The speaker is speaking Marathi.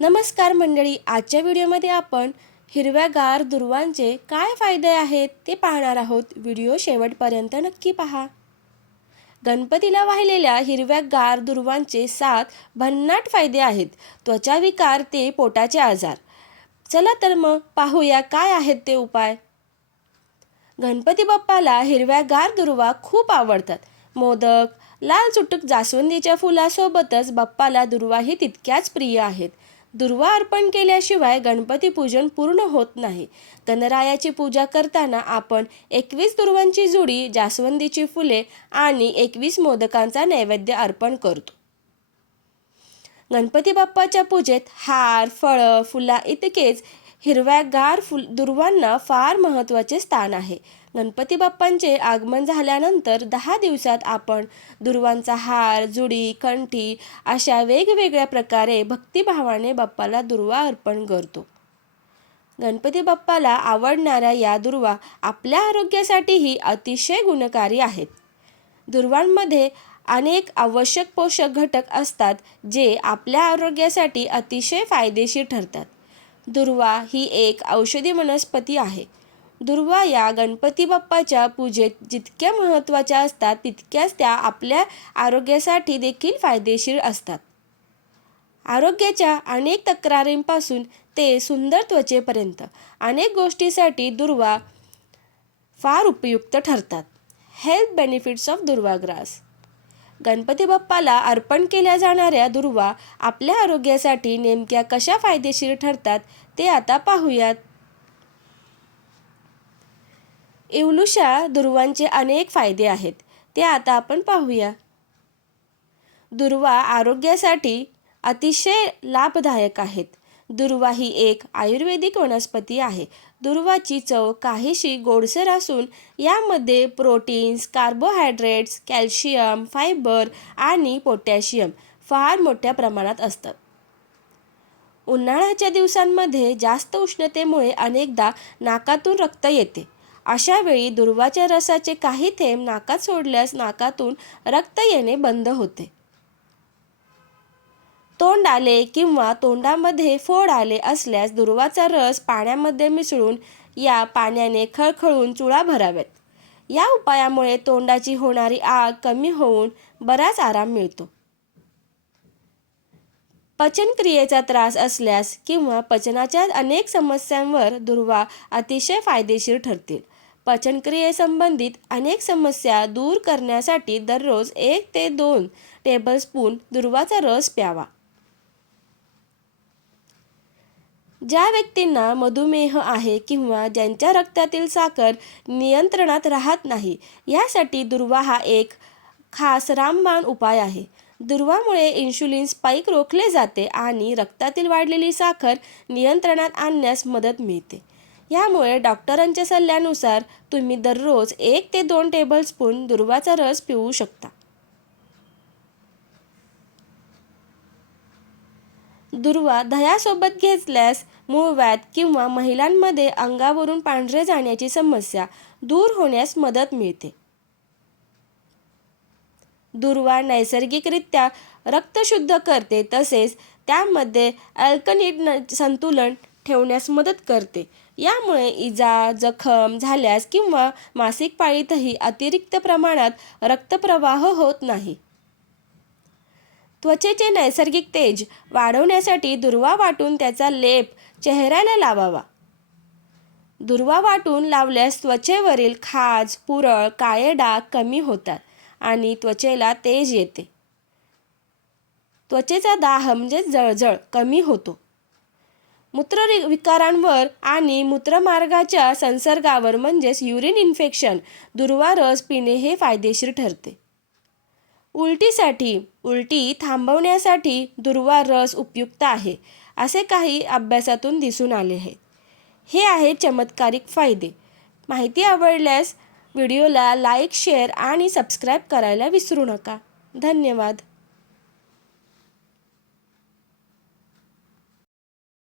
नमस्कार मंडळी, आजच्या व्हिडिओमध्ये आपण हिरव्यागार दुर्वांचे काय फायदे आहेत ते पाहणार आहोत. व्हिडिओ शेवटपर्यंत नक्की पहा. गणपतीला वाहिलेल्या हिरव्यागार दुर्वांचे 7 भन्नाट फायदे आहेत. त्वचा विकार ते पोटाचे आजार. चला तर मग पाहूया काय आहेत ते उपाय. गणपती बाप्पाला हिरव्यागार दुर्वा खूप आवडतात. मोदक, लाल चुटूक जास्वंदीच्या फुलासोबतच बाप्पाला दुर्वाही तितक्याच प्रिय आहेत. दुर्वा अर्पण केल्याशिवाय गणपती पूजन पूर्ण होत नाही. गणरायाची पूजा करताना आपण 21 दुर्वांची जुडी, जास्वंदीची फुले आणि 21 मोदकांचा नैवेद्य अर्पण करतो. गणपती बाप्पाच्या पूजेत हार, फळं, फुला इतकेच हिरव्यागार दुर्वांना फार महत्त्वाचे स्थान आहे. गणपती बाप्पांचे आगमन झाल्यानंतर 10 दिवसात आपण दुर्वांचा हार, जुडी, कंठी अशा वेगवेगळ्या प्रकारे भक्तिभावाने बाप्पाला दुर्वा अर्पण करतो. गणपती बाप्पाला आवडणाऱ्या या दुर्वा आपल्या आरोग्यासाठीही अतिशय गुणकारी आहेत. दुर्वांमध्ये अनेक आवश्यक पोषक घटक असतात जे आपल्या आरोग्यासाठी अतिशय फायदेशीर ठरतात. दुर्वा ही एक औषधी वनस्पती आहे. दुर्वा या गणपती बाप्पाच्या पूजेत जितक्या महत्त्वाच्या असतात तितक्याच त्या आपल्या आरोग्यासाठी देखील फायदेशीर असतात. आरोग्याच्या अनेक तक्रारींपासून ते सुंदर त्वचेपर्यंत अनेक गोष्टींसाठी दुर्वा फार उपयुक्त ठरतात. हेल्थ बेनिफिट्स ऑफ दुर्वा ग्रास. गणपती बाप्पाला अर्पण केल्या जाणाऱ्या दुर्वा आपल्या आरोग्यासाठी नेमक्या कशा फायदेशीर ठरतात ते आता पाहूयात. इवलुशा दुर्वांचे अनेक फायदे आहेत, ते आता आपण पाहूया. दुर्वा आरोग्यासाठी अतिशय लाभदायक आहेत. दुर्वा ही एक आयुर्वेदिक वनस्पती आहे. दुर्वाची चव काहीशी गोडसर असून यामध्ये प्रोटीन्स, कार्बोहायड्रेट्स, कॅल्शियम, फायबर आणि पोटॅशियम फार मोठ्या प्रमाणात असतात. उन्हाळ्याच्या दिवसांमध्ये जास्त उष्णतेमुळे अनेकदा नाकातून रक्त येते. अशा वेळी दुर्वाच्या रसाचे काही थेंब नाकात सोडल्यास नाकातून रक्त येणे बंद होते. तोंड आले किंवा तोंडामध्ये फोड आले असल्यास दुर्वाचा रस पाण्यामध्ये मिसळून या पाण्याने खळखळून चुळा भराव्यात. या उपायामुळे तोंडाची होणारी आग कमी होऊन बराच आराम मिळतो. पचनक्रियेचा त्रास असल्यास किंवा पचनाच्या अनेक समस्यांवर दुर्वा अतिशय फायदेशीर ठरतील. पचनक्रियेसंबंधित अनेक समस्या दूर करण्यासाठी दररोज 1 ते 2 टेबलस्पून दुर्वाचा रस प्यावा. ज्या व्यक्तींना मधुमेह आहे किंवा ज्यांच्या रक्तातील साखर नियंत्रणात राहत नाही, यासाठी दुर्वा हा एक खास रामबाण उपाय आहे. दुर्वामुळे इन्शुलिन स्पाइक रोखले जाते आणि रक्तातील वाढलेली साखर नियंत्रणात आणण्यास मदत मिळते. यामुळे डॉक्टरांच्या सल्ल्यानुसार तुम्ही दररोज 1 ते 2 टेबलस्पून दुर्वाचा रस पिऊ शकता. दुर्वा दह्यासोबत घेतल्यास मूळव्याध किंवा महिलांमध्ये अंगावरून पांढरे जाण्याची समस्या दूर होण्यास मदत मिळते. दुर्वा नैसर्गिकरित्या रक्त शुद्ध करते, तसेच त्यामध्ये अल्कलीन संतुलन ठेवण्यास मदत करते. यामुळे इजा, जखम झाल्यास किंवा मासिक पाळीतही अतिरिक्त प्रमाणात रक्तप्रवाह होत नाही. त्वचेचे नैसर्गिक तेज वाढवण्यासाठी दुर्वा वाटून त्याचा लेप चेहऱ्याला लावावा. दुर्वा वाटून लावल्यास त्वचेवरील खाज, पुरळ, काळे डाग कमी होतात आणि त्वचेला तेज येते. त्वचेचा दाह जळजळ कमी होतो. मूत्रविकारांवर आणि मूत्रमार्गाच्या संसर्गावर युरिन इन्फेक्शन दुर्वा रस पिणे हे फायदेशीर ठरते. उलटी थांबवण्यासाठी दुर्वा रस उपयुक्त आहे, असे काही अभ्यासातून दिसून आले आहे. हे आहेत चमत्कारिक फायदे. माहिती आवडल्यास व्हिडिओला लाईक, शेअर आणि सबस्क्राईब करायला विसरू नका. धन्यवाद.